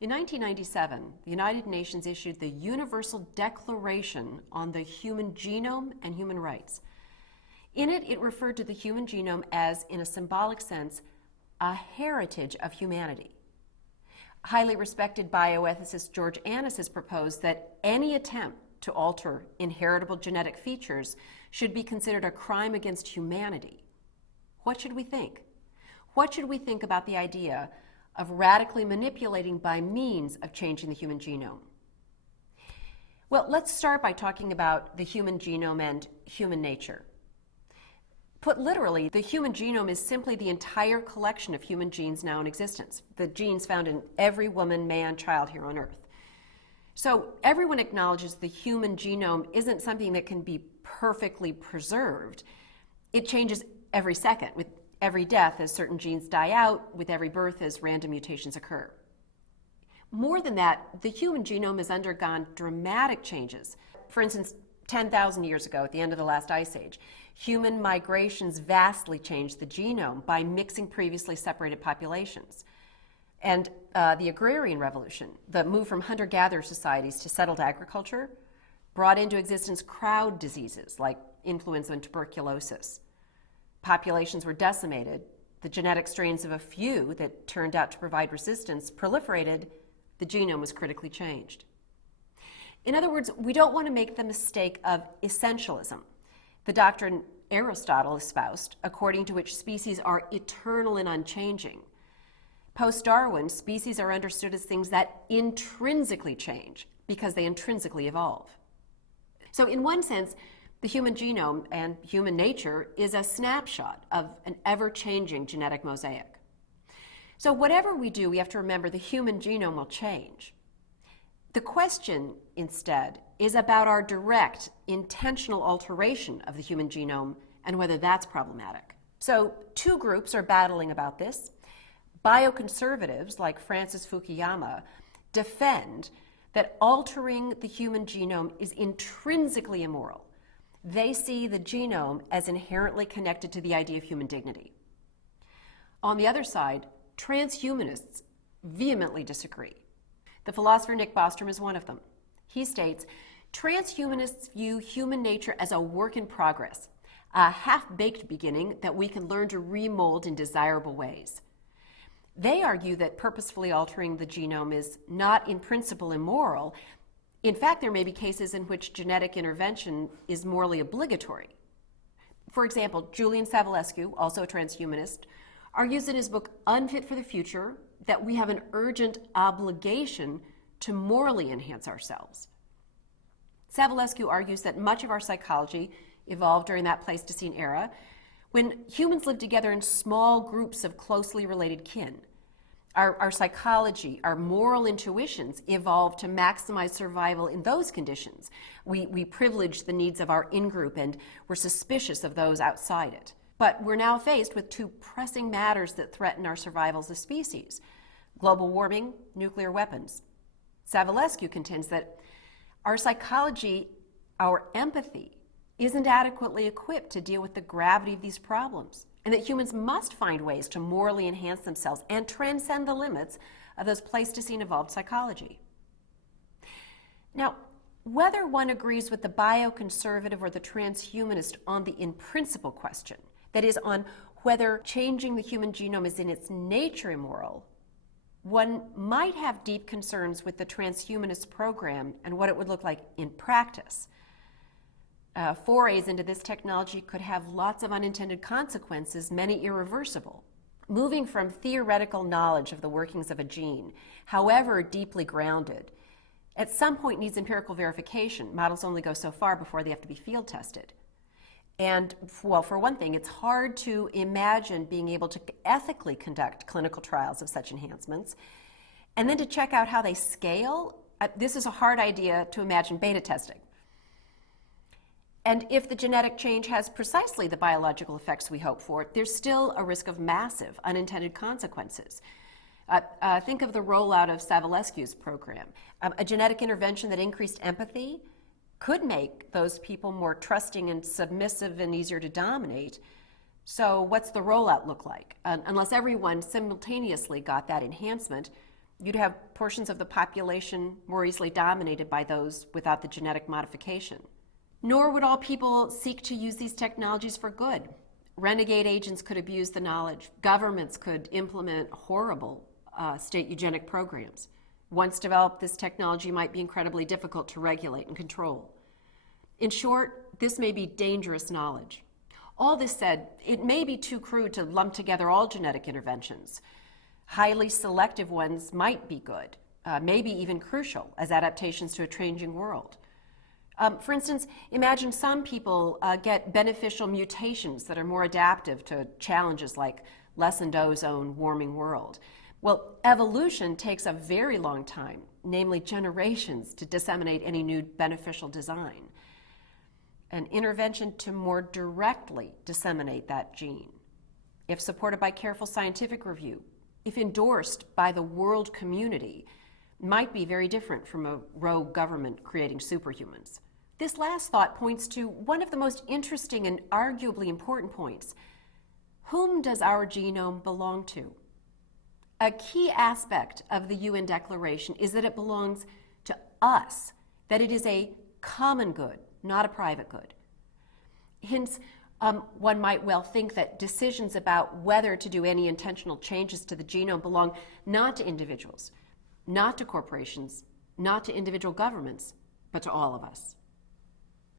In 1997, the United Nations issued the Universal Declaration on the Human Genome and Human Rights. In it, it referred to the human genome as, in a symbolic sense, a heritage of humanity. Highly respected bioethicist George Annis has proposed that any attempt to alter inheritable genetic features should be considered a crime against humanity. What should we think? What should we think about the idea of radically manipulating by means of changing the human genome? Well, let's start by talking about the human genome and human nature. Put literally, the human genome is simply the entire collection of human genes now in existence, the genes found in every woman, man, child here on Earth. So everyone acknowledges the human genome isn't something that can be perfectly preserved. It changes every second, with every death as certain genes die out, with every birth as random mutations occur. More than that, the human genome has undergone dramatic changes. For instance, 10,000 years ago, at the end of the last ice age, human migrations vastly changed the genome by mixing previously separated populations. And the agrarian revolution, the move from hunter-gatherer societies to settled agriculture, brought into existence crowd diseases like influenza and tuberculosis. Populations were decimated, the genetic strains of a few that turned out to provide resistance proliferated, the genome was critically changed. In other words, we don't want to make the mistake of essentialism, the doctrine Aristotle espoused, according to which species are eternal and unchanging. Post-Darwin, species are understood as things that intrinsically change because they intrinsically evolve. So in one sense, the human genome and human nature is a snapshot of an ever-changing genetic mosaic. So whatever we do, we have to remember the human genome will change. The question, instead, is about our direct, intentional alteration of the human genome and whether that's problematic. So two groups are battling about this. Bioconservatives, like Francis Fukuyama, defend that altering the human genome is intrinsically immoral. They see the genome as inherently connected to the idea of human dignity. On the other side, transhumanists vehemently disagree. The philosopher Nick Bostrom is one of them. He states, transhumanists view human nature as a work in progress, a half-baked beginning that we can learn to remold in desirable ways. They argue that purposefully altering the genome is not in principle immoral. In fact, there may be cases in which genetic intervention is morally obligatory. For example, Julian Savulescu, also a transhumanist, argues in his book Unfit for the Future that we have an urgent obligation to morally enhance ourselves. Savulescu argues that much of our psychology evolved during that Pleistocene era, when humans lived together in small groups of closely related kin. Our psychology, our moral intuitions evolved to maximize survival in those conditions. We privileged the needs of our in-group and were suspicious of those outside it. But we're now faced with two pressing matters that threaten our survival as a species: global warming, nuclear weapons. Savulescu contends that our psychology, our empathy, isn't adequately equipped to deal with the gravity of these problems, and that humans must find ways to morally enhance themselves and transcend the limits of those Pleistocene evolved psychology. Now, whether one agrees with the bioconservative or the transhumanist on the in-principle question, that is, on whether changing the human genome is in its nature immoral, one might have deep concerns with the transhumanist program and what it would look like in practice. Forays into this technology could have lots of unintended consequences, many irreversible. Moving from theoretical knowledge of the workings of a gene, however deeply grounded, at some point needs empirical verification. Models only go so far before they have to be field tested. And, well, for one thing, it's hard to imagine being able to ethically conduct clinical trials of such enhancements. And then to check out how they scale, this is a hard idea to imagine beta testing. And if the genetic change has precisely the biological effects we hope for, there's still a risk of massive unintended consequences. Think of the rollout of Savulescu's program. A genetic intervention that increased empathy could make those people more trusting and submissive and easier to dominate. So what's the rollout look like? Unless everyone simultaneously got that enhancement, You'd have portions of the population more easily dominated by those without the genetic modification. Nor would all people seek to use these technologies for good. Renegade agents could abuse the knowledge. Governments could implement horrible state eugenic programs. Once developed, this technology might be incredibly difficult to regulate and control. In short, this may be dangerous knowledge. All this said, it may be too crude to lump together all genetic interventions. Highly selective ones might be good, maybe even crucial as adaptations to a changing world. For instance, imagine some people get beneficial mutations that are more adaptive to challenges like lessened ozone, warming world. Well, evolution takes a very long time, namely generations, to disseminate any new beneficial design. An intervention to more directly disseminate that gene, if supported by careful scientific review, if endorsed by the world community, might be very different from a rogue government creating superhumans. This last thought points to one of the most interesting and arguably important points. Whom does our genome belong to? A key aspect of the UN Declaration is that it belongs to us, that it is a common good, not a private good. Hence, one might well think that decisions about whether to do any intentional changes to the genome belong not to individuals, not to corporations, not to individual governments, but to all of us.